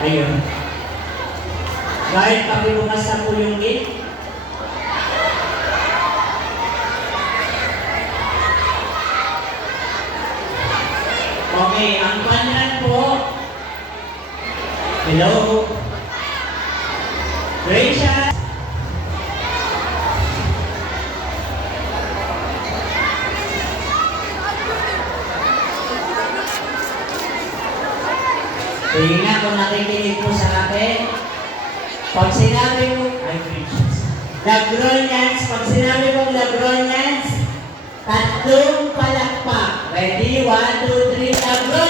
Ayun. Guard, pakibukas na po yung gate. Okay, ang panlan po. Hello. Gracious. Sige nga kung nakikinig po sa akin. Pag sinabi mo, ay gracious. Lagronians, pag sinabi mong Lagronians, tatlong palakpak. Ready? 1, 2, 3, Lagronians!